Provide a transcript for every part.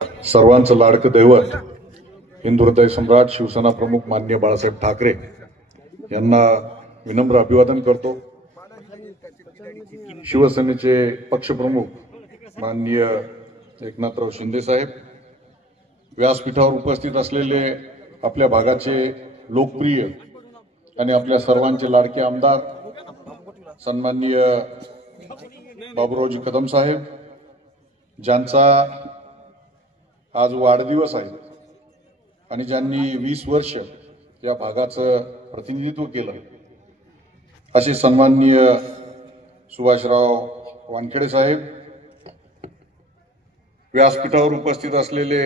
सर्वांचं लाडकं दैवत हिंदुहृदय सम्राट शिवसेना प्रमुख माननीय बाळासाहेब ठाकरे यांना विनम्र अभिवादन करतो। शिवसेनेचे पक्षप्रमुख माननीय एकनाथराव शिंदे साहेब, व्यासपीठावर उपस्थित असलेले आपल्या भागाचे लोकप्रिय आणि आपल्या सर्वांचे लाडके आमदार सन्माननीय बाबूरावजी कदम साहेब, ज्यांचा आज वाढदिवस आहे आणि ज्यांनी 20 वर्ष या भागाचं प्रतिनिधित्व केलं, असे सन्माननीय सुभाषराव वानखेडे साहेब, व्यासपीठावर उपस्थित असलेले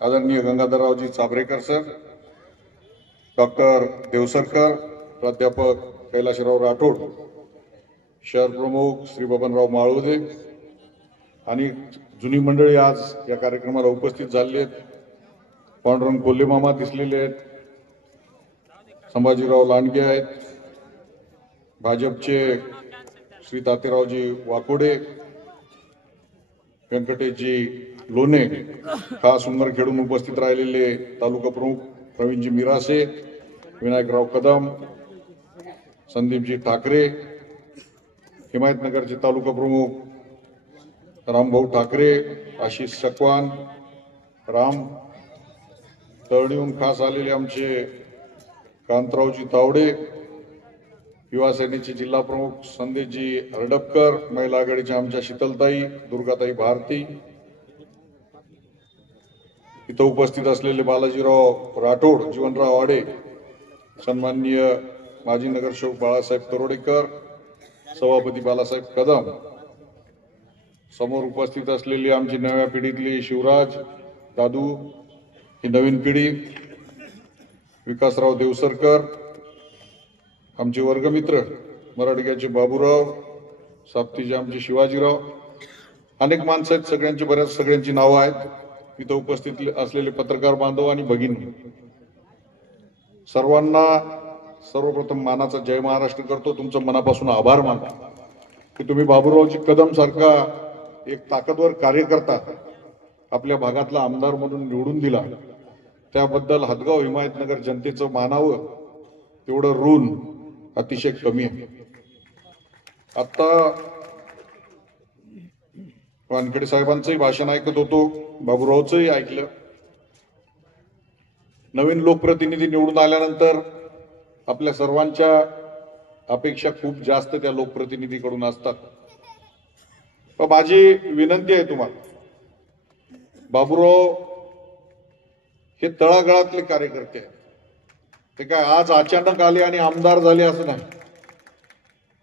आदरणीय गंगाधररावजी चाभरेकर सर, डॉक्टर देवसरकर, प्राध्यापक कैलाशराव राठोड, शहर प्रमुख श्री बबनराव माळोदे आणि जुनी मंडळी आज या कार्यक्रमाला उपस्थित झाले आहेत। पांडुरंग कोल्हे मामा दिसलेले आहेत, संभाजीराव लांडगे आहेत, भाजपचे श्री तातेरावजी वाकोडे, व्यंकटेशजी लोणे, खास उंबरखेडून उपस्थित राहिलेले तालुका प्रमुख प्रवीणजी मिरासे, विनायकराव कदम, संदीपजी ठाकरे, हिमायतनगरचे तालुका प्रमुख रामभाऊ ठाकरे, आशिष सकवान, राम, तळणीहून खास आलेले आमचे कांतरावजी तावडे, युवा सेनेचे जिल्हा प्रमुख संदेशजी हरडपकर, महिला आघाडीच्या आमच्या शीतलताई, दुर्गाताई भारती, इथं उपस्थित असलेले बालाजीराव राठोड, जीवनराव आडे, सन्माननीय माजी नगरसेवक बाळासाहेब तरोडेकर, सभापती बालासाहेब कदम, समोर उपस्थित असलेली आमची नव्या पिढीतली शिवराज दादू, ही नवीन पिढी, विकासराव देवसरकर, आमचे वर्गमित्र मराठग्याचे बाबूराव, साप्तीचे आमचे शिवाजीराव, अनेक माणसं आहेत, सगळ्यांची नावं आहेत। इथं उपस्थित असलेले पत्रकार बांधव आणि भगिनी, सर्वांना सर्वप्रथम मानाचा जय महाराष्ट्र करतो। तुमचं मनापासून आभार मानतो की तुम्ही बाबूरावजी कदम सारखा एक ताकदवर कार्यकर्ता आपल्या भागातला आमदार म्हणून निवडून दिला, त्याबद्दल हदगाव हिमायतनगर जनतेचं मानावं तेवढं ऋण अतिशय कमी आहे। आता वानखेडे साहेबांचंही भाषण ऐकत होतो, बाबूरावचंही ऐकलं। नवीन लोकप्रतिनिधी निवडून आल्यानंतर आपल्या सर्वांच्या अपेक्षा खूप जास्त त्या लोकप्रतिनिधीकडून असतात। माझी विनंती आहे तुम्हाला, बाबूराव हे तळागाळातले कार्यकर्ते आहेत, ते काय आज अचानक आले आणि आमदार झाले असं नाही।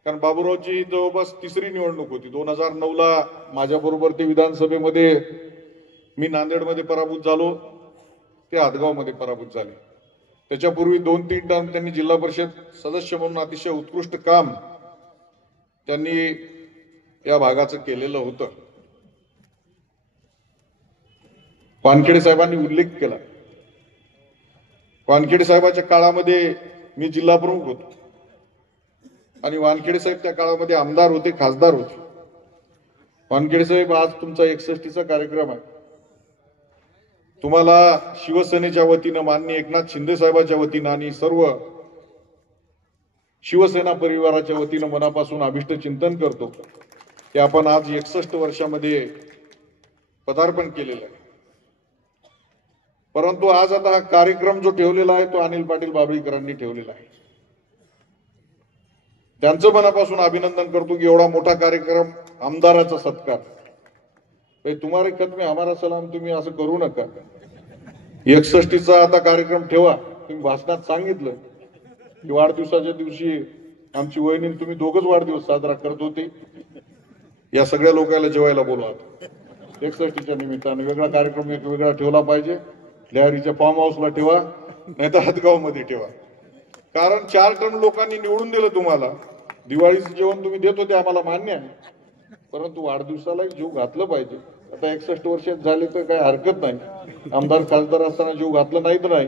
कारण बाबूरावची जवळपास तिसरी निवडणूक होती। 2009ला माझ्याबरोबर ते विधानसभेमध्ये मी नांदेडमध्ये पराभूत झालो, ते हदगावमध्ये पराभूत झाले। त्याच्यापूर्वी 2-3 टर्म त्यांनी जिल्हा परिषद सदस्य म्हणून अतिशय उत्कृष्ट काम त्यांनी या भागाचं केलेलं होतं। वानखेडे साहेबांनी उल्लेख केला, वानखेडे साहेबांच्या काळामध्ये मी जिल्हा प्रमुख होतो आणि वानखेडे साहेब त्या काळामध्ये आमदार होते, खासदार होते। वानखेडे साहेब, आज तुमचा 61चा कार्यक्रम आहे। तुम्हाला शिवसेनेच्या वतीनं, माननीय एकनाथ शिंदे साहेबांच्या वतीनं आणि सर्व शिवसेना परिवाराच्या वतीनं मनापासून अभिष्ट चिंतन करतो की आपण आज 61 वर्षामध्ये पदार्पण केलेलं आहे। परंतु आज आता हा कार्यक्रम जो ठेवलेला आहे तो अनिल पाटील बाभळीकरांनी ठेवलेला आहे। त्यांचं मनापासून अभिनंदन करतो की एवढा मोठा कार्यक्रम, आमदाराचा सत्कार, तुम्हारे खत में हमारा सलाम, तुम्ही असं करू नका। 61चा आता कार्यक्रम ठेवा। तुम्ही भाषणात सांगितलं की वाढदिवसाच्या दिवशी आमची वहिनी तुम्ही दोघंच वाढदिवस साजरा करत होते, या सगळ्या लोकांना जेवायला बोलवा। 61च्या निमित्तानं वेगळा कार्यक्रम एक वेगळा ठेवला पाहिजे। लहरीच्या फार्म हाऊसला ठेवा, नाही तर हदगाव मध्ये ठेवा। कारण 4 टर्म लोकांनी निवडून दिलं तुम्हाला। दिवाळीचं जेवण तुम्ही देत होते, आम्हाला मान्य आहे, परंतु वाढदिवसाला जीव घातलं पाहिजे। आता 61 वर्षात झाले तर काही हरकत नाही, आमदार खासदार असताना जीव घातलं नाही तर नाही,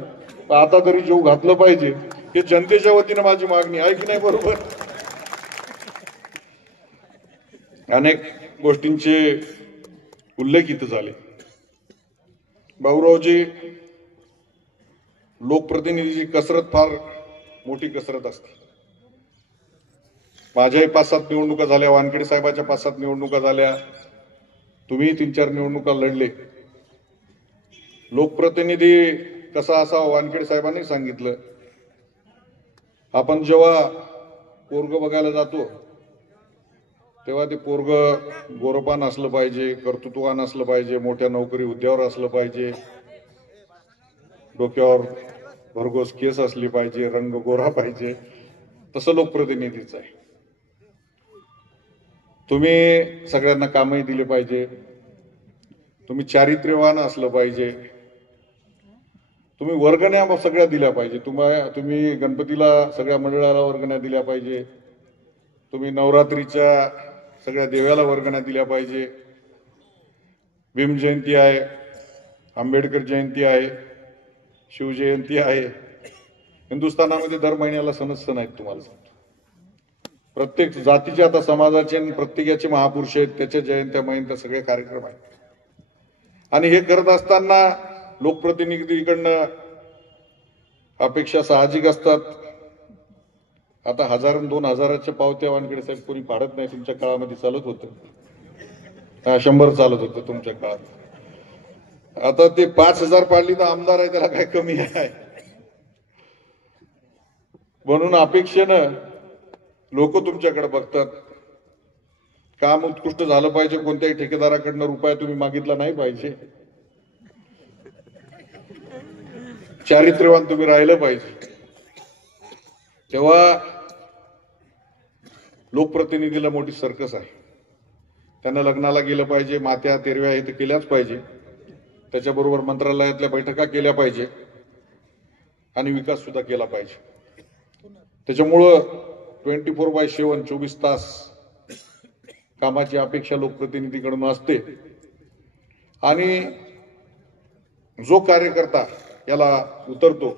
आता तरी जीव घातलं पाहिजे, हे जनतेच्या वतीनं माझी मागणी आहे की नाही? बरोबर। अनेक गोष्टींचे उल्लेख इथं झाले। भाऊरावजी, लोकप्रतिनिधीची कसरत फार मोठी कसरत असते. माझ्याही 5-7 निवडणुका झाल्या, वानखेडे साहेबाच्या 5-7 निवडणुका झाल्या, तुम्ही 3-4 निवडणुका लढले. लोकप्रतिनिधी कसा असावा वानखेडे साहेबांनी सांगितलं. आपण जेव्हा पोरग बघायला जातो तेव्हा ते पोरग गोरपान असलं पाहिजे, कर्तृत्ववान असलं पाहिजे, मोठ्या नोकरी हुद्द्यावर असलं पाहिजे, डोक्यावर भरघोस केस असली पाहिजे, रंग गोरा पाहिजे. तसं लोकप्रतिनिधीच आहे. तुम्ही सगळ्यांना कामही दिले पाहिजे, तुम्ही चारित्र्यवान असलं पाहिजे, तुम्ही वर्गण्या सगळ्या दिल्या पाहिजे. तुम्ही गणपतीला सगळ्या मंडळाला वर्गण्या दिल्या पाहिजे, तुम्ही नवरात्रीच्या सगळ्या देवाला वर्गण्या दिल्या पाहिजे. भीम जयंती आहे, आंबेडकर जयंती आहे, शिवजयंती आहे. हिंदुस्थानामध्ये दर महिन्याला सण आहेत. तुम्हाला सांगतो, प्रत्येक जातीचे आता समाजाचे प्रत्येकाचे महापुरुष आहेत, त्याच्या जयंत्या महिन्या सगळे कार्यक्रम आहेत. आणि हे करत असताना लोकप्रतिनिधीकडनं अपेक्षा साहजिक असतात. आता 1000-2000च्या पावत्या वानखेडे साहेब कोणी पाडत नाही. तुमच्या काळामध्ये चालत होतं, 100 चालत होतं तुमच्या काळात. आता ते 5000 पाडली तर आमदार आहे, त्याला काय कमी आहे. म्हणून अपेक्षेनं लोक तुमच्याकडे बघतात. काम उत्कृष्ट झालं पाहिजे, कोणत्याही ठेकेदाराकडनं रुपया तुम्ही मागितला नाही पाहिजे, चारित्र्यवान तुम्ही राहिलं पाहिजे. तेव्हा लोकप्रतिनिधीला मोठी सर्कस आहे. त्यांना लग्नाला गेलं पाहिजे, मात्या तेरव्या हे तर केल्याच पाहिजे, त्याच्याबरोबर मंत्रालयातल्या बैठका केल्या पाहिजे आणि विकास सुद्धा केला पाहिजे. त्याच्यामुळं 24/7 24 तास कामाची अपेक्षा लोकप्रतिनिधीकडून असते. आणि जो कार्यकर्ता याला उतरतो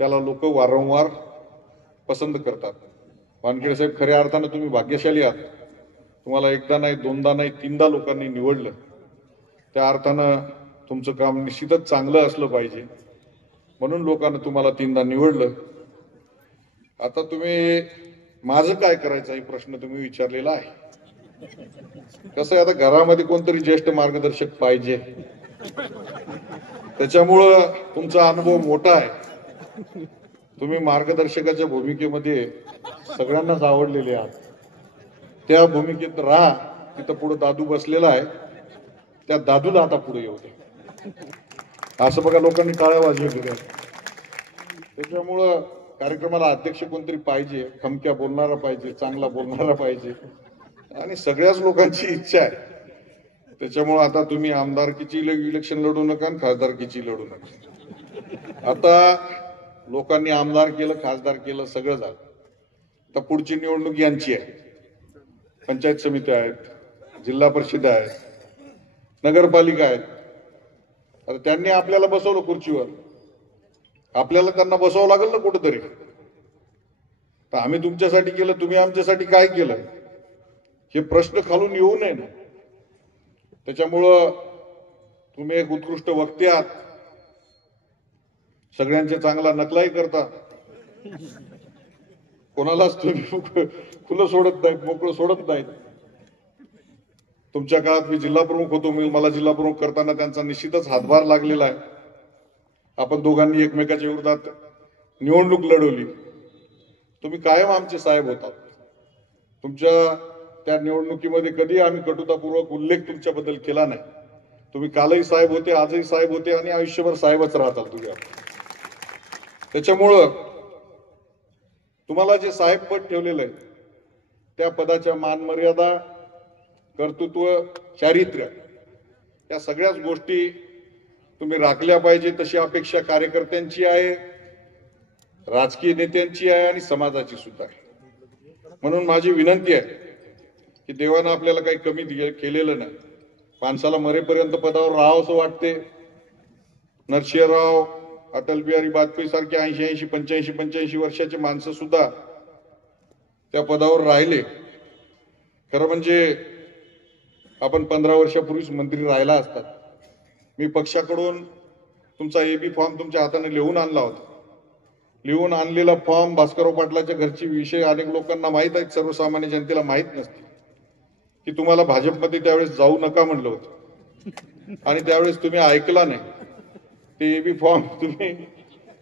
त्याला लोक वारंवार पसंत करतात. वानखेडे साहेब, खऱ्या अर्थानं तुम्ही भाग्यशाली आहात. तुम्हाला एकदा नाही, दोनदा नाही, 3दा लोकांनी निवडलं. त्या अर्थानं तुमचं काम निश्चितच चांगलं असलं पाहिजे, म्हणून लोकांनी तुम्हाला 3दा निवडलं. आता तुम्ही माझं काय करायचं हे प्रश्न तुम्ही विचारलेला आहे. कसं आहे, आता घरामध्ये कोणतरी ज्येष्ठ मार्गदर्शक पाहिजे, त्याच्यामुळं तुमचा अनुभव मोठा आहे. तुम्ही मार्गदर्शकाच्या भूमिकेमध्ये सगळ्यांनाच आवडलेले आहात. त्या भूमिकेत राहा. तिथं पुढे दादू बसलेला आहे, त्या दादूला आता पुढे येऊ दे. असं बघा, लोकांनी टाळ्या वाजवल्या. त्याच्यामुळं कार्यक्रमाला अध्यक्ष कोणतरी पाहिजे, खमक्या बोलणारा पाहिजे, चांगला बोलणारा पाहिजे, आणि सगळ्याच लोकांची इच्छा आहे. त्याच्यामुळे आता तुम्ही आमदारकीची इलेक्शन लढू नका आणि खासदारकीची लढू नका. आता लोकांनी आमदार केलं, खासदार केलं, सगळं झालं. तर पुढची निवडणूक यांची आहे. पंचायत समिती आहेत, जिल्हा परिषद आहेत, नगरपालिका आहेत. आता त्यांनी आपल्याला बसवलं खुर्चीवर, आपल्याला त्यांना बसवावं लागेल ना कुठंतरी. तर आम्ही तुमच्यासाठी केलं, तुम्ही आमच्यासाठी काय केलं, हे प्रश्न खालून येऊ नये ना. त्याच्यामुळं तुम्ही एक उत्कृष्ट वक्ते आहात, सगळ्यांचे चांगला नकलाही करता, कोणालाच तुम्ही खुलं सोडत नाहीत, मोकळं सोडत नाहीत. तुमच्या काळात मी जिल्हा प्रमुख होतो, मला जिल्हा प्रमुख करताना त्यांचा निश्चितच हातभार लागलेला आहे. आपण दोघांनी एकमेकाच्या विरोधात निवडणूक लढवली. तुम्ही कायम आमचे साहेब होतात. तुमच्या त्या निवडणुकीमध्ये कधी आम्ही कटुतापूर्वक उल्लेख तुमच्याबद्दल केला नाही. तुम्ही कालही साहेब होते, आजही साहेब होते आणि आयुष्यभर साहेबच राहताल तुझ्या. त्याच्यामुळं तुम्हाला जे साहेब पद ठेवलेलं आहे त्या पदाच्या मान मर्यादा, कर्तृत्व, चारित्र्य या सगळ्याच गोष्टी तुम्ही राखल्या पाहिजे. तशी अपेक्षा कार्यकर्त्यांची आहे, राजकीय नेत्यांची आहे आणि समाजाची सुद्धा आहे. म्हणून माझी विनंती आहे की देवानं आपल्याला काही कमी केलेलं नाही. माणसाला मरेपर्यंत पदावर राहावं असं वाटते. नरसिंहराव, अटल बिहारी वाजपेयी सारखे 80, 85 वर्षाचे माणसं सुद्धा त्या पदावर राहिले. खरं म्हणजे आपण 15 वर्षापूर्वीच मंत्री राहिला असतात. मी पक्षाकडून तुमचा एबी फॉर्म तुमच्या हाताने लिहून आणला होता. लिहून आणलेला फॉर्म भास्करराव पाटलाच्या घरची विषय अनेक लोकांना माहीत आहेत, सर्वसामान्य जनतेला माहीत नसते की तुम्हाला भाजपमध्ये त्यावेळेस जाऊ नका म्हणलं होतं आणि त्यावेळेस तुम्ही ऐकला नाही. ते एबी फॉर्म तुम्ही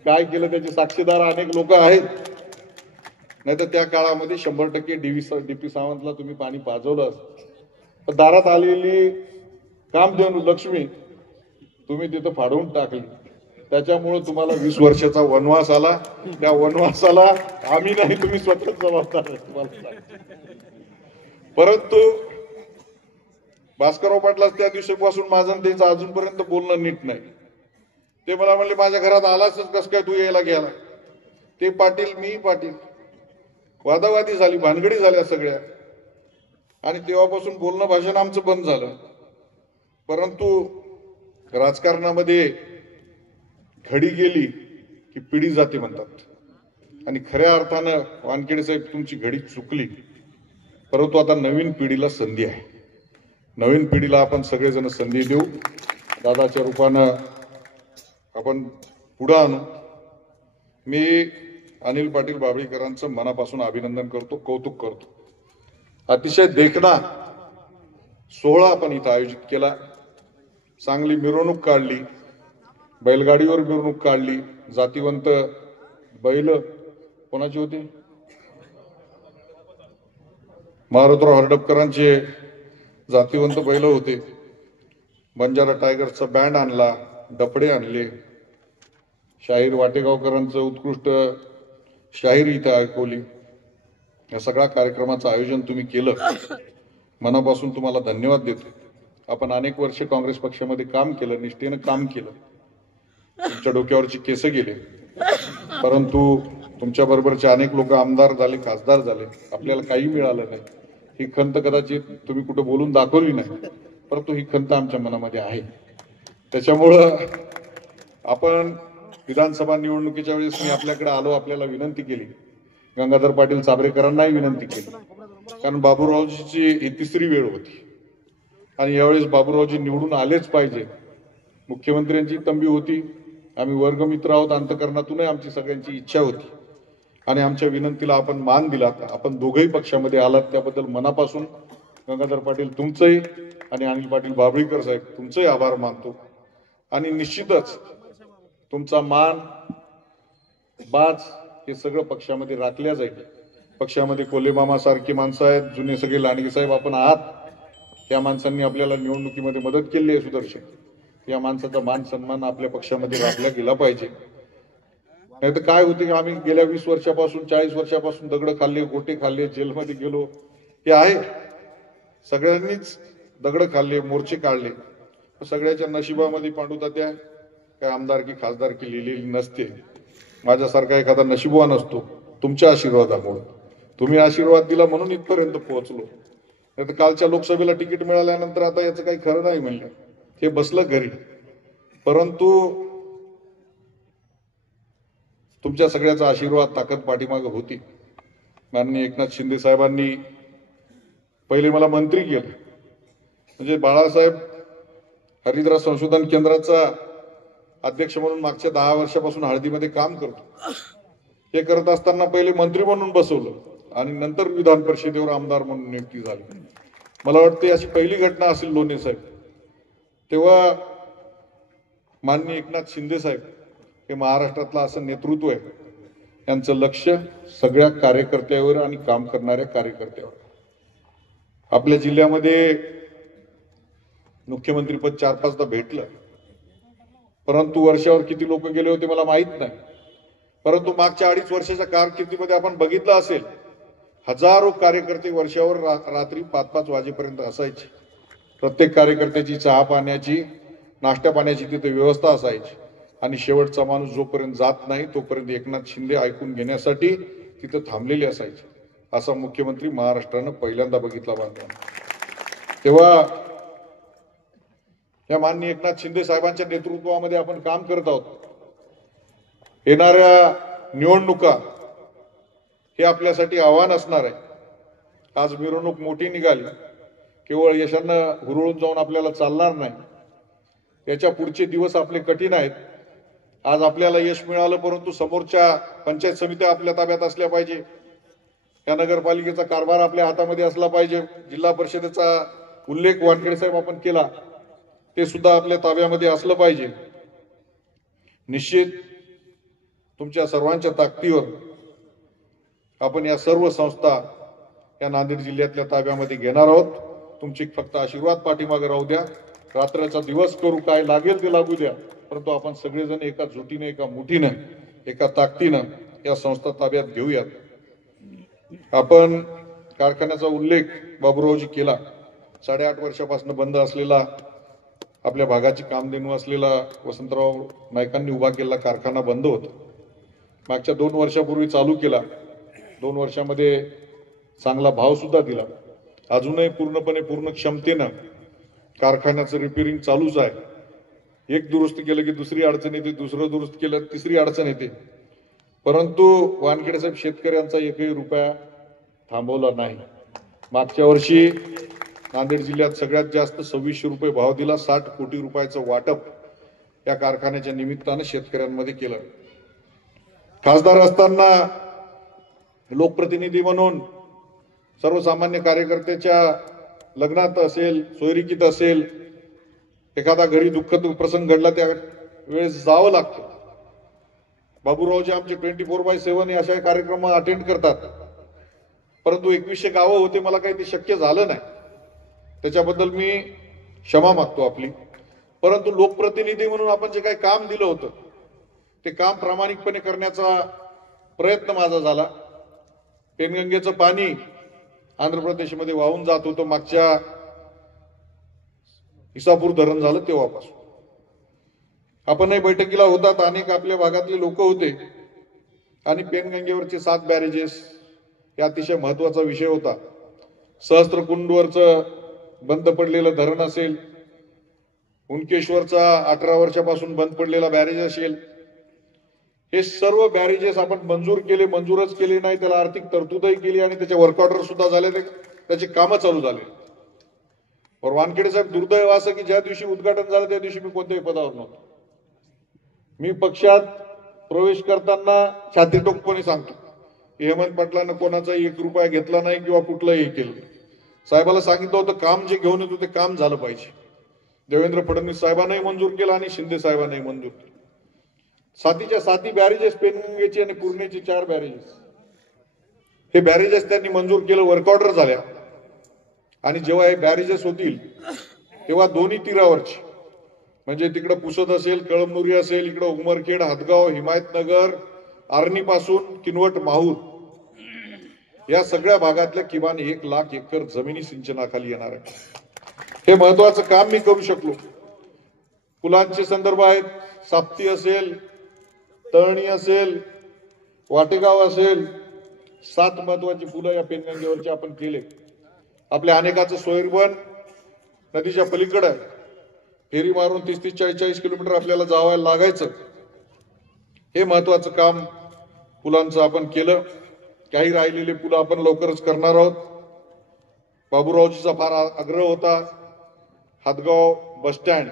काय केलं त्याचे साक्षीदार अनेक लोक आहेत. नाही तर त्या काळामध्ये 100% डीपी सावंतला तुम्ही पाणी पाजवलं असतं. दारात आलेली कामधेनू लक्ष्मी तुम्ही तिथं फाडून टाकली. त्याच्यामुळे तुम्हाला 20 वर्षाचा वनवास आला. त्या वनवासाला आम्ही नाही, तुम्ही स्वतःच जबाबदार आहे तुम्हाला. परंतु भास्करराव पाटला त्या दिवशीपासून माझं त्याचं अजूनपर्यंत बोलणं नीट नाही. ते मला म्हणले माझ्या घरात आलाच कस काय तू यायला गेला. ते पाटील मी पाटील, वादावादी झाली, भानगडी झाल्या सगळ्या आणि तेव्हापासून बोलणं भाषण आमचं बंद झालं. परंतु राजकारणामध्ये घडी गेली की पिढी जाते म्हणतात आणि खऱ्या अर्थानं वानखेडे साहेब तुमची घडी चुकली. परंतु आता नवीन पिढीला संधी आहे. नवीन पिढीला आपण सगळेजण संधी देऊ. दादाच्या रूपानं आपण पुढे आणू. मी अनिल पाटील बाभळीकरांचं मनापासून अभिनंदन करतो, कौतुक करतो. अतिशय देखणा सोहळा आपण इथं आयोजित केला. चांगली मिरवणूक काढली, बैलगाडीवर मिरवणूक काढली. जातीवंत बैल कोणाची होती? मारुतराव हरडपकरांचे जातीवंत बैल होते. बंजारा टायगरचा बँड आणला, डपडे आणले. शाहीर वाटेगावकरांचं उत्कृष्ट शाहीर इथे ऐकवली. या सगळ्या कार्यक्रमाचं आयोजन तुम्ही केलं, मनापासून तुम्हाला धन्यवाद देतो. आपण अनेक वर्ष काँग्रेस पक्षामध्ये काम केलं, निष्ठेनं काम केलं. तुमच्या डोक्यावरची केस गेले, परंतु तुमच्या बरोबरचे अनेक लोक आमदार झाले, खासदार झाले. आपल्याला काही मिळालं नाही. ही खंत कदाचित तुम्ही कुठं बोलून दाखवली नाही, परंतु ही खंत आमच्या मनामध्ये आहे. त्याच्यामुळं आपण विधानसभा निवडणुकीच्या वेळेस मी आपल्याकडे आलो, आपल्याला विनंती केली, गंगाधर पाटील चाभरेकरांनाही विनंती केली, कारण बाबूरावजीची ही तिसरी वेळ होती आणि यावेळेस बाबूरावजी निवडून आलेच पाहिजे. मुख्यमंत्र्यांची तंबी होती. आम्ही वर्गमित्र आहोत, अंतकरणातूनही आमची सगळ्यांची इच्छा होती आणि आमच्या विनंतीला आपण मान दिला. आपण दोघंही पक्षामध्ये आलात, त्याबद्दल मनापासून गंगाधर पाटील तुमचंही आणि अनिल पाटील बाभळीकर साहेब तुमचंही आभार मानतो. आणि निश्चितच तुमचा मान बाज हे सगळं पक्षामध्ये राखल्या जाईल. पक्षामध्ये कोल्हेमामा सारखी माणसं आहेत, जुने सगळे लांडगे साहेब आपण आहात. त्या माणसांनी आपल्याला निवडणुकीमध्ये मदत केली आहे सुदर्शन. या माणसाचा मान सन्मान आपल्या पक्षामध्ये राखला गेला पाहिजे. नाही तर काय होते की आम्ही गेल्या 20 वर्षापासून 40 वर्षापासून दगड खाल्ले, गोटे खाल्ले, जेलमध्ये गेलो. हे आहे, सगळ्यांनीच दगड खाल्ले, मोर्चे काढले. सगळ्याच्या नशिबामध्ये पांडुतात्या काय आमदारकी खासदारकी लिहिलेली नसते. माझ्यासारखा एखादा नशिबवान असतो तुमच्या आशीर्वादामुळे. तुम्ही आशीर्वाद दिला म्हणून इथपर्यंत पोहोचलो. नाही तर कालच्या लोकसभेला तिकीट मिळाल्यानंतर आता याचं काही खरं नाही म्हणलं, हे बसलं घरी. परंतु तुमच्या सगळ्याचा आशीर्वाद ताकद पाठीमागे होती. माननीय एकनाथ शिंदे साहेबांनी पहिले मला मंत्री केलं. म्हणजे बाळासाहेब हरिद्रा संशोधन केंद्राचा अध्यक्ष म्हणून मागच्या 10 वर्षापासून हळदीमध्ये काम करतो. हे करत असताना पहिले मंत्री म्हणून बसवलं आणि नंतर विधान परिषदेवर आमदार म्हणून नियुक्ती झाली. मला वाटते अशी पहिली घटना असेल लोणे साहेब. तेव्हा माननीय एकनाथ शिंदे साहेब हे महाराष्ट्रातलं असं नेतृत्व आहे, यांचं लक्ष सगळ्या कार्यकर्त्यावर आणि काम करणाऱ्या कार्यकर्त्यावर. आपल्या जिल्ह्यामध्ये मुख्यमंत्रीपद 4-5दा भेटलं, परंतु वर्षावर किती लोक गेले होते मला माहित नाही. परंतु मागच्या 2.5 वर्षाच्या कारकिर्दीमध्ये आपण बघितलं असेल, हजारो कार्यकर्ते वर्षावर रात्री 5-5 वाजेपर्यंत असायचे. प्रत्येक कार्यकर्त्याची चहा पाण्याची, नाश्ता पाण्याची तिथे व्यवस्था असायची आणि शेवटचा माणूस जोपर्यंत जात नाही तोपर्यंत एकनाथ शिंदे ऐकून घेण्यासाठी तिथे थांबलेले असायचे. असा मुख्यमंत्री महाराष्ट्रानं पहिल्यांदा बघितला बांधला. तेव्हा या माननीय एकनाथ शिंदे साहेबांच्या नेतृत्वामध्ये आपण काम करत आहोत. येणाऱ्या निवडणुका हे आपल्यासाठी आव्हान असणार आहे. आज मिरवणूक मोठी निघाली, केवळ यशानं हुरळून जाऊन आपल्याला चालणार नाही. याच्या पुढचे दिवस आपले कठीण आहेत. आज आपल्याला यश मिळालं, परंतु समोरच्या पंचायत समित्या आपल्या ताब्यात असल्या पाहिजे, या नगरपालिकेचा कारभार आपल्या हातामध्ये असला पाहिजे. जिल्हा परिषदेचा उल्लेख वानखेडे साहेब आपण केला, ते सुद्धा आपल्या ताब्यामध्ये असलं पाहिजे. निश्चित तुमच्या सर्वांच्या ताकदीवर आपण या सर्व संस्था या नांदेड जिल्ह्यातल्या ताब्यामध्ये घेणार आहोत. तुमची फक्त आशीर्वाद पाठीमागे राहू द्या. रात्रीचा दिवस करू, काय लागेल ते लागू द्या, परंतु आपण सगळेजण एका जुटीने, एका मुठीने, एका ताकदीनं या संस्था ताब्यात घेऊयात. आपण कारखान्याचा उल्लेख बाबूरावजी केला. 8.5 वर्षापासून बंद असलेला, आपल्या भागाची कामधेनू असलेला वसंतराव नाईकांनी उभा केलेला कारखाना बंद होता. मागच्या 2 वर्षापूर्वी चालू केला. 2 वर्षामध्ये चांगला भाव सुद्धा दिला. अजूनही पूर्ण क्षमतेनं कारखान्याचं रिपेरिंग चालूच आहे. एक दुरुस्त केलं की दुसरी अडचण येते, दुसरं दुरुस्त केलं तिसरी अडचण येते, परंतु वानखेडे साहेब शेतकऱ्यांचा एकही रुपया थांबवला नाही. मागच्या वर्षी नांदेड जिल्ह्यात सगळ्यात जास्त 2600 रुपये भाव दिला. 60 कोटी रुपयाचं वाटप या कारखान्याच्या निमित्तानं शेतकऱ्यांमध्ये केलं. खासदार असताना लोकप्रतिनिधी म्हणून सर्वसामान्य कार्यकर्त्याच्या लग्नात असेल, सोयरिकीत असेल, एखादा घरी दुःखद प्रसंग घडला त्या वेळेस जावं लागतं. बाबूरावजी आमचे 24/7 अशा कार्यक्रम अटेंड करतात, परंतु 2100 गावं होते, मला काही ते शक्य झालं नाही. त्याच्याबद्दल मी क्षमा मागतो आपली. परंतु लोकप्रतिनिधी म्हणून आपण जे काही काम दिलं होतं ते काम प्रामाणिकपणे करण्याचा प्रयत्न माझा झाला. पेनगंगेचं पाणी आंध्र प्रदेशमध्ये वाहून जात होतं. मागच्या इसापूर धरण झालं तेव्हापासून आपणही बैठकीला होतात. अनेक आपल्या भागातले लोक होते आणि पेनगंगेवरचे 7 बॅरेजेस हे अतिशय महत्वाचा विषय होता. सहस्त्रकुंडवरचं बंद पडलेलं धरण असेल, उनकेश्वरचा 18 वर्षापासून बंद पडलेला बॅरेज असेल, हे सर्व बॅरेजेस आपण मंजूरच केले नाही, त्याला आर्थिक तरतूदही केली आणि त्याचे वर्क ऑर्डर सुद्धा झाले, त्याची कामं चालू झाले. वानखेडे साहेब, दुर्दैव असं की ज्या दिवशी उद्घाटन झालं त्या दिवशी मी कोणत्याही पदावर नव्हतो. मी पक्षात प्रवेश करताना छातीटोकपणे सांगतो, हेमंत पाटलांना कोणाचा 1 रुपया घेतला नाही किंवा कुठलंही केलं. साहेबाला सांगितलं होतं काम जे घेऊन येतो ते काम झालं पाहिजे. देवेंद्र फडणवीस साहेबांनाही मंजूर केलं आणि शिंदे साहेबांनाही मंजूर केलं. 7च्या 7 बॅरेजेस, पेनगंगेची आणि पूर्णेची 4 बॅरेजेस, हे बॅरेजेस त्यांनी मंजूर केलं, वर्क ऑर्डर झाल्या. आणि जेव्हा हे बॅरेजेस होतील तेव्हा दोन्ही तीरावरची, म्हणजे तिकडं पुसद असेल, कळमनुरी असेल, इकडं उमरखेड, हदगाव, हिमायतनगर, आर्णी पासून किनवट, माहूर या सगळ्या भागातल्या किमान 1 लाख एकर जमिनी सिंचनाखाली येणार आहे. हे महत्वाचं काम मी करू शकलो. पुलांचे संदर्भ आहेत, साप्ती असेल, तळणी असेल, वाटेगाव असेल, 7 महत्वाची पुलं या पेनगंगेवरची आपण केले. आपल्या अनेकाचं सोयरबन नदीच्या पलीकडे फेरी मारून 30-40 किलोमीटर आपल्याला जावायला लागायचं. हे महत्वाचं काम पुलांचं आपण केलं. काही राहिलेले पुलं आपण लवकरच करणार आहोत. बाबूरावजीचा फार आग्रह होता, हदगाव बस स्टँड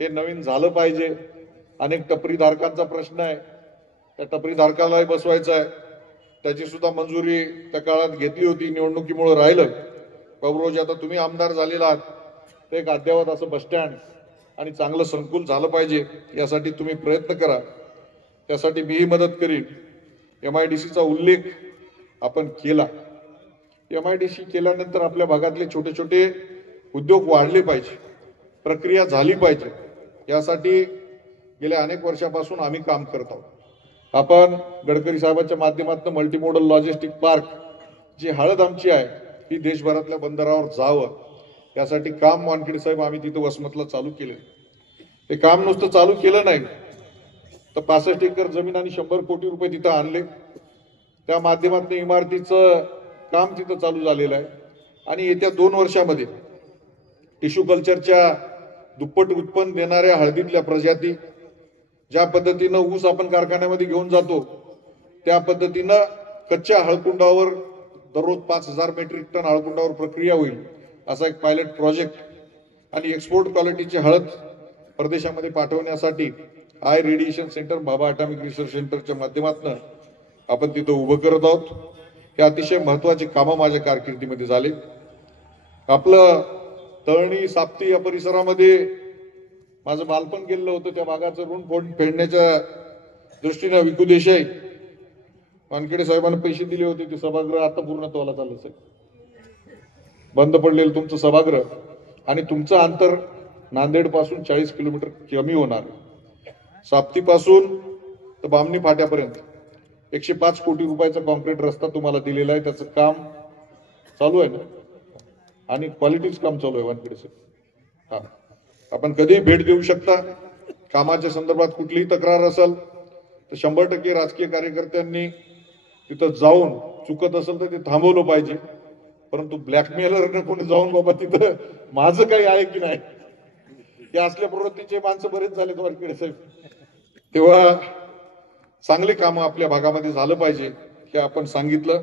हे नवीन झालं पाहिजे. अनेक टपरीधारकांचा प्रश्न आहे, त्या टपरीधारकालाही बसवायचं आहे. त्याची सुद्धा मंजुरी त्या काळात घेतली होती, निवडणुकीमुळे राहिलं. बाबूरावजी, आता तुम्ही आमदार झालेला आहात, ते एक अद्यावत असं बस स्टँड आणि चांगलं संकुल झालं पाहिजे, यासाठी तुम्ही प्रयत्न करा. त्यासाठी मीही मदत करीन. MIDCचा उल्लेख आपण केला. MIDC केल्यानंतर आपल्या भागातले छोटे छोटे उद्योग वाढले पाहिजे, प्रक्रिया झाली पाहिजे, यासाठी गेल्या अनेक वर्षापासून आम्ही काम करत आहोत. आपण गडकरी साहेबांच्या माध्यमातून मल्टीमोडल लॉजिस्टिक पार्क जी हळद आमची आहे ही देशभरातल्या बंदरावर जावं, यासाठी काम वानखेडे साहेब आम्ही तिथं वसमतला चालू केले. ते काम नुसतं चालू केलं नाही तर 65 एकर जमीन आणि 100 कोटी रुपये तिथं आणले. त्या माध्यमातून इमारतीचं काम तिथं चालू झालेलं आहे. आणि येत्या 2 वर्षामध्ये टिश्यू कल्चरच्या दुप्पट उत्पन्न देणाऱ्या हळदीतल्या प्रजाती, ज्या पद्धतीनं ऊस आपण कारखान्यामध्ये घेऊन जातो त्या पद्धतीनं कच्च्या हळकुंडावर दररोज 5000 मेट्रिक टन हळकुंडावर प्रक्रिया होईल, असा एक पायलट प्रोजेक्ट आणि एक्सपोर्ट क्वालिटीची हळद परदेशामध्ये पाठवण्यासाठी आय रेडिएशन सेंटर, बाबा अटॉमिक रिसर्च सेंटरच्या माध्यमातून आपण तिथं उभं करत आहोत. हे अतिशय महत्वाचे कामं माझ्या कारकिर्दीमध्ये झाले. आपलं तळणी साप्ती या परिसरामध्ये माझं बालपण गेलेलं होतं. त्या भागाचं ऋण फेडण्याच्या दृष्टीने विकू देशाई वानखेडे साहेबांना पैसे दिले होते. ते सभागृह आता पूर्णत्वाला चाललं आहे. बंद पडलेलं तुमचं सभागृह आणि तुमचं अंतर नांदेड पासून 40 किलोमीटर कमी होणार. साप्तीपासून तर बामणी फाट्यापर्यंत 105 कोटी रुपयाचा कॉन्क्रीट रस्ता तुम्हाला दिलेला आहे. त्याचं काम चालू आहे ना, आणि क्वालिटीच काम चालू आहे वानखेडे साहेब. हा, आपण कधीही भेट देऊ शकता. कामाच्या संदर्भात कुठलीही तक्रार असेल तर 100% राजकीय कार्यकर्त्यांनी तिथं जाऊन चुकत असेल तर ते थांबवलं पाहिजे. परंतु ब्लॅकमेलरनं कोणी जाऊन बाबा तिथं माझं काही आहे की नाही, हे असल्या प्रवृत्तीचे माणसं बरेच झालेत वानखेडे साहेब. तेव्हा चांगली कामं आपल्या भागामध्ये झालं पाहिजे हे आपण सांगितलं.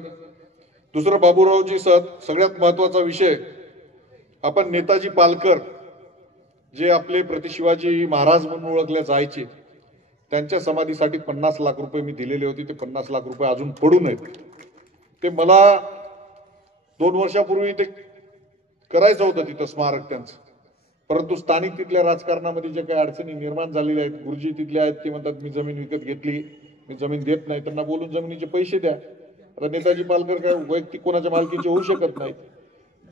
दुसरं बाबूरावजी सगळ्यात महत्वाचा विषय, आपण नेताजी पालकर जे आपले प्रतिशिवाजी महाराज म्हणून ओळखले जायचे, त्यांच्या समाधीसाठी 50 लाख रुपये मी दिलेले होते. ते 50 लाख रुपये अजून पडू नयेत. ते मला 2 वर्षापूर्वी ते करायचं होतं तिथं स्मारक त्यांचं. परंतु स्थानिक तिथल्या राजकारणामध्ये जे काही अडचणी निर्माण झालेल्या आहेत, गुरुजी तिथले आहेत, ते म्हणतात मी जमीन विकत घेतली, मी जमीन देत नाही. त्यांना बोलून जमिनीचे पैसे द्या. आता नेताजी पालकर काय वैयक्तिक कोणाच्या मालकीचे होऊ शकत नाही.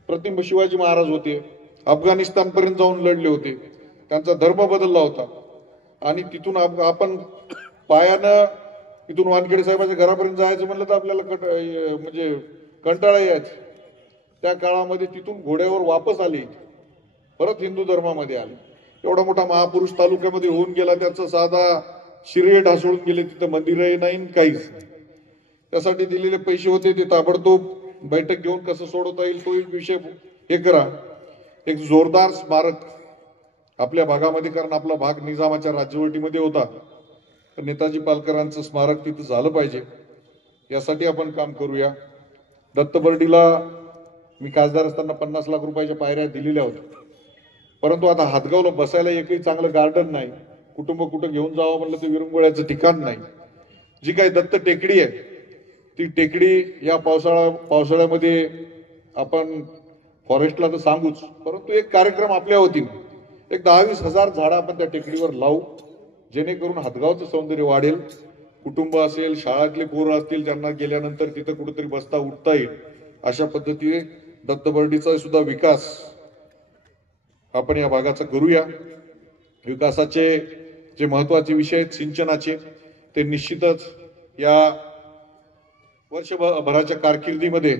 प्रतिम शिवाजी महाराज होते, अफगाणिस्तान पर्यंत जाऊन लढले होते, त्यांचा धर्म बदलला होता. आणि तिथून आपण पायानं तिथून वानखेडे साहेबांच्या घरापर्यंत जायचं म्हणलं तर आपल्याला म्हणजे कंटाळा यायचा. त्या काळामध्ये तिथून घोड्यावर वापस आले, परत हिंदू धर्मामध्ये आले. एवढा मोठा महापुरुष तालुक्यामध्ये होऊन गेला, त्याचा साधा शिर्ये ढासळून गेले, तिथं मंदिरही नाही, काहीच नाही. त्यासाठी दिलेले पैसे होते ते ताबडतोब बैठक घेऊन कसं सोडवता येईल तो एक विषय हे करा. एक जोरदार स्मारक आपल्या भागामध्ये, कारण आपला भाग निजामाच्या राज्यवटीमध्ये होता, तर नेताजी पालकरांचं स्मारक तिथं झालं पाहिजे, यासाठी आपण काम करूया. दत्तबर्डीला मी खासदार असताना 50 लाख रुपयाच्या पायऱ्या दिलेल्या होत्या. परंतु आता हातगावला बसायला एकही चांगलं गार्डन नाही. कुटुंब कुठं घेऊन जावं म्हणलं तर विरंगुळ्याचं ठिकाण नाही. जी काही दत्त टेकडी आहे ती टेकडी या पावसाळ्यामध्ये आपण फॉरेस्टला तर सांगूच, परंतु एक कार्यक्रम आपल्या वतीने एक 10-20 हजार झाडं आपण त्या टेकडीवर लावू, जेणेकरून हातगावचं सौंदर्य वाढेल. कुटुंब असेल, शाळातले पोरं असतील, त्यांना गेल्यानंतर तिथं कुठेतरी बसता उठता येईल. अशा पद्धतीने दत्तबर्डीचा सुद्धा विकास आपण या भागाचा करूया. विकासाचे जे महत्वाचे विषय आहेत सिंचनाचे, ते निश्चितच या वर्षभराच्या कारकिर्दीमध्ये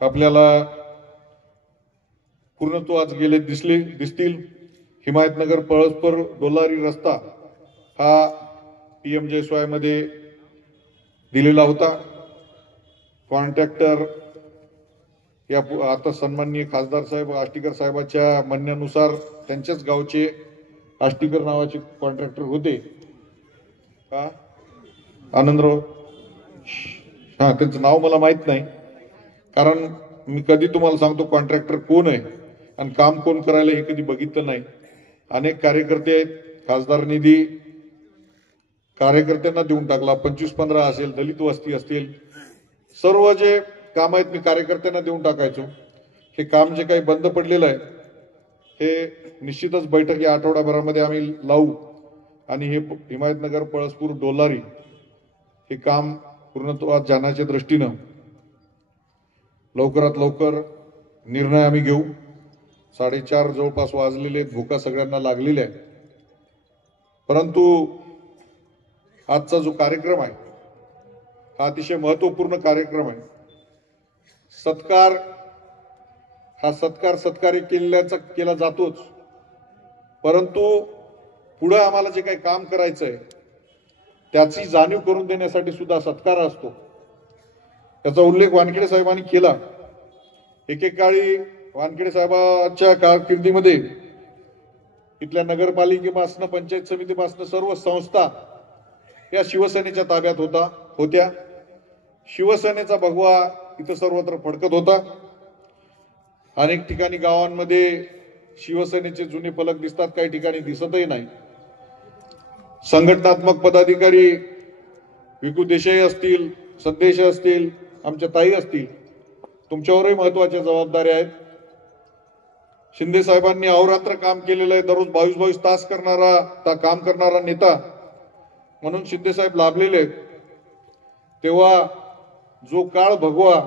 आपल्याला पूर्णत्वास गेले दिसतील. हिमायतनगर पळसपर डोलारी रस्ता हा PMJSY मध्ये दिलेला होता. कॉन्ट्रॅक्टर या आता सन्माननीय खासदार साहेब आष्टीकर साहेबांच्या म्हणण्यानुसार त्यांच्याच गावचे आष्टीकर नावाचे कॉन्ट्रॅक्टर होते का, आनंदराव, हा त्यांचं नाव मला माहित नाही, कारण मी कधी तुम्हाला सांगतो कॉन्ट्रॅक्टर कोण आहे आणि काम कोण करायला हे कधी बघितलं नाही. अनेक कार्यकर्ते आहेत, खासदार निधी कार्यकर्त्यांना देऊन टाकला. 25-15 असेल, दलित वस्ती असतील, सर्व जे काम आहेत मी कार्यकर्त्यांना देऊन टाकायचो. हे काम जे काही बंद पडलेलं आहे हे निश्चितच बैठक या आठवड्याभरामध्ये आम्ही लावू आणि हे हिमायतनगर पळसपूर डोलारी हे काम पूर्णत्वास जाण्याच्या दृष्टीनं लवकरात लवकर निर्णय आम्ही घेऊ. 4:30 जवळपास वाजलेले, भूका सगळ्यांना लागलेल्या आहे. परंतु आजचा जो कार्यक्रम आहे हा अतिशय महत्वपूर्ण कार्यक्रम आहे. सत्कार हा सत्कार केला जातोच, परंतु पुढे आम्हाला जे काही काम करायचं आहे त्याची जाणीव करून देण्यासाठी सुद्धा सत्कार असतो. त्याचा उल्लेख वानखेडे साहेबांनी केला. एकेकाळी वानखेडे साहेबांच्या कारकिर्दीमध्ये इथल्या नगरपालिकेपासून पंचायत समितीपासून सर्व संस्था या शिवसेनेच्या ताब्यात होत्या. शिवसेनेचा भगवा इथं सर्वत्र फडकत होता. अनेक ठिकाणी गावांमध्ये शिवसेनेचे जुने फलक दिसतात, काही ठिकाणी दिसतही नाही. संघटनात्मक पदाधिकारी विकू देसाई असतील, संदेश असतील, आमच्या ताई असतील, तुमच्यावरही महत्वाच्या जबाबदाऱ्या आहेत. शिंदे साहेबांनी अहोरात्र काम केलेलं आहे, दररोज 22-22 तास काम करणारा नेता म्हणून शिंदे साहेब लाभलेले आहेत. तेव्हा जो काळ भगवा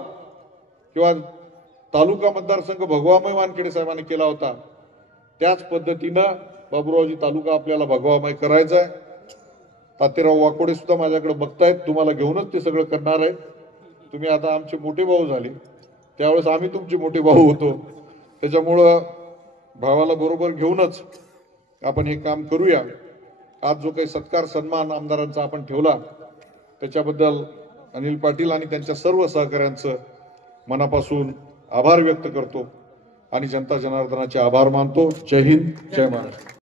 किंवा तालुका मतदारसंघ भगवामय वानखेडे साहेबांनी केला होता, त्याच पद्धतीनं बाबुरावजी तालुका आपल्याला भगवामय करायचा आहे. तातेराव वाकोडे सुद्धा माझ्याकडे बघतायत, तुम्हाला घेऊनच ते सगळं करणार आहेत. तुम्ही आता आमचे मोठे भाऊ झाले, त्यावेळेस आम्ही तुमचे मोठे भाऊ होतो. त्याच्यामुळं भावाला बरोबर घेऊनच आपण हे काम करूया. आज जो काही सत्कार सन्मान आमदारांचा आपण ठेवला, त्याच्याबद्दल अनिल पाटील आणि त्यांच्या सर्व सहकाऱ्यांचं मनापासून आभार व्यक्त करतो आणि जनता जनार्दनाचे आभार मानतो. जय हिंद, जय महाराष्ट्र.